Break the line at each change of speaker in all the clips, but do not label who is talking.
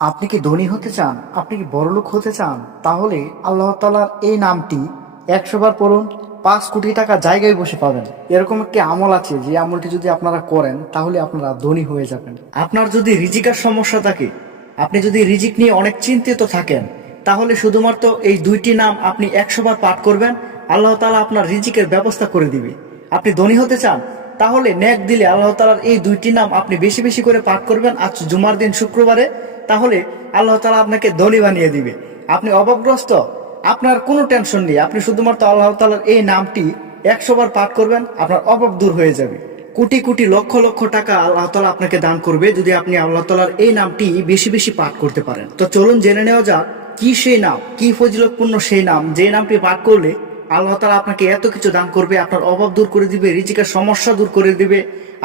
আপনি কি ধনী হতে চান? আপনি কি বড়লোক হতে চান? তাহলে আল্লাহ তালার এই নামটি একশো বার পড়ুন, পাঁচ কোটি টাকা জায়গায় বসে পাবেন। এরকম একটি আমল আছে, যে আমলটি যদি আপনারা করেন, তাহলে আপনারা ধনী হয়ে যাবেন। আপনার যদি রিজিকার সমস্যা থাকে, আপনি যদি রিজিক নিয়ে অনেক চিন্তিত থাকেন, তাহলে শুধুমাত্র এই দুইটি নাম আপনি একশো বার পাঠ করবেন, আল্লাহ তালা আপনার রিজিকের ব্যবস্থা করে দিবে। আপনি ধনী হতে চান তাহলে ন্যাক দিলে আল্লাহ তালার এই দুইটি নাম আপনি বেশি বেশি করে পাঠ করবেন আজ জুমার দিন শুক্রবারে। তাহলে আল্লাহ তালা আপনাকে দলি বানিয়ে দিবে। আপনি অভাবগ্রস্ত, আপনার কোনো টেনশন নেই। আপনি শুধুমাত্র আল্লাহ তালার এই নামটি একশো বার পাঠ করবেন, আপনার অভাব দূর হয়ে যাবে। কোটি কোটি লক্ষ লক্ষ টাকা আল্লাহ তালা আপনাকে দান করবে যদি আপনি আল্লাহ তালার এই নামটি বেশি বেশি পাঠ করতে পারেন। তো চলুন জেনে নেওয়া যাক, কি সেই নাম, কি ফজিলতপূর্ণ সেই নাম? যে নামটি পাঠ করলে আল্লাহ তালা আপনাকে এত কিছু দান করবে, আপনার অভাব দূর করে দিবে, রিজিকের সমস্যা দূর করে দিবে।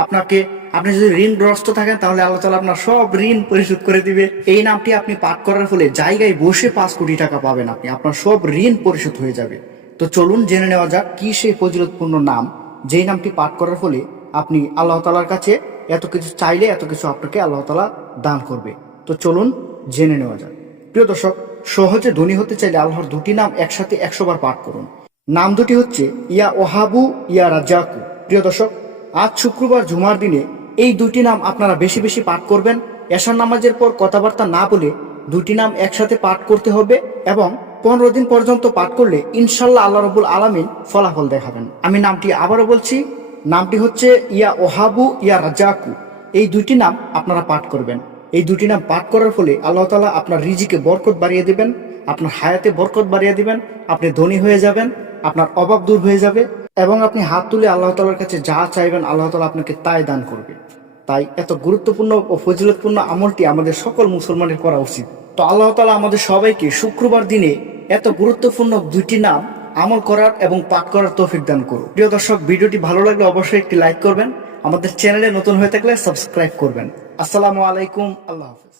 আপনাকে, আপনি যদি ঋণগ্রস্ত থাকেন, তাহলে আল্লাহ তালা আপনার সব ঋণ পরিশোধ করে দিবে। এই নামটি আপনি পাঠ করার ফলে জায়গায় বসে পাঁচ কোটি টাকা পাবেন আপনি, আপনার সব ঋণ পরিশোধ হয়ে যাবে। তো চলুন জেনে নেওয়া যাক কি সেই ফজিলতপূর্ণ নাম। যেই নামটি পাঠ করার ফলে আপনি আল্লাহ তালার কাছে এত কিছু চাইলে, এত কিছু আপনাকে আল্লাহ তালা দান করবে। তো চলুন জেনে নেওয়া যাক। প্রিয় দর্শক, সহজে ধনী হতে চাইলে আল্লাহর দুটি নাম একসাথে একশো বার পাঠ করুন। নাম দুটি হচ্ছে ইয়া ওহাবু, ইয়া রাজাকু প্রিয় দর্শক, আজ শুক্রবার জুমার দিনে এই দুটি নাম আপনারা বেশি বেশি পাঠ করবেন। এশার নামাজের পর কথাবার্তা না বলে দুটি নাম একসাথে পাঠ করতে হবে এবং পনেরো দিন পর্যন্ত পাঠ করলে ইনশাল্লাহ আল্লাহ রবুল আলমিন ফলাফল দেখাবেন। আমি নামটি আবারও বলছি, নামটি হচ্ছে ইয়া ওহাবু, ইয়া রাজাকু এই দুটি নাম আপনারা পাঠ করবেন। এই দুটি নাম পাঠ করার ফলে আল্লাহ তালা আপনার রিজিকে বরকত বাড়িয়ে দেবেন, আপনার হায়াতে বরকত বাড়িয়ে দেবেন, আপনি ধনী হয়ে যাবেন। আপনার অভাব দূর হয়ে যাবে এবং আপনি হাত তুলে আল্লাহ তালার কাছে যা চাইবেন আল্লাহ তালা আপনাকে তাই দান করবে। তাই এত গুরুত্বপূর্ণ ও ফজিলতপূর্ণ আমলটি আমাদের সকল মুসলমানের করা উচিত। তো আল্লাহ তালা আমাদের সবাইকে শুক্রবার দিনে এত গুরুত্বপূর্ণ দুইটি নাম আমল করার এবং পাঠ করার তৌফিক দান করুন। প্রিয় দর্শক, ভিডিওটি ভালো লাগলে অবশ্যই একটি লাইক করবেন। আমাদের চ্যানেলে নতুন হয়ে থাকলে সাবস্ক্রাইব করবেন। আসসালামু আলাইকুম, আল্লাহ হাফিজ।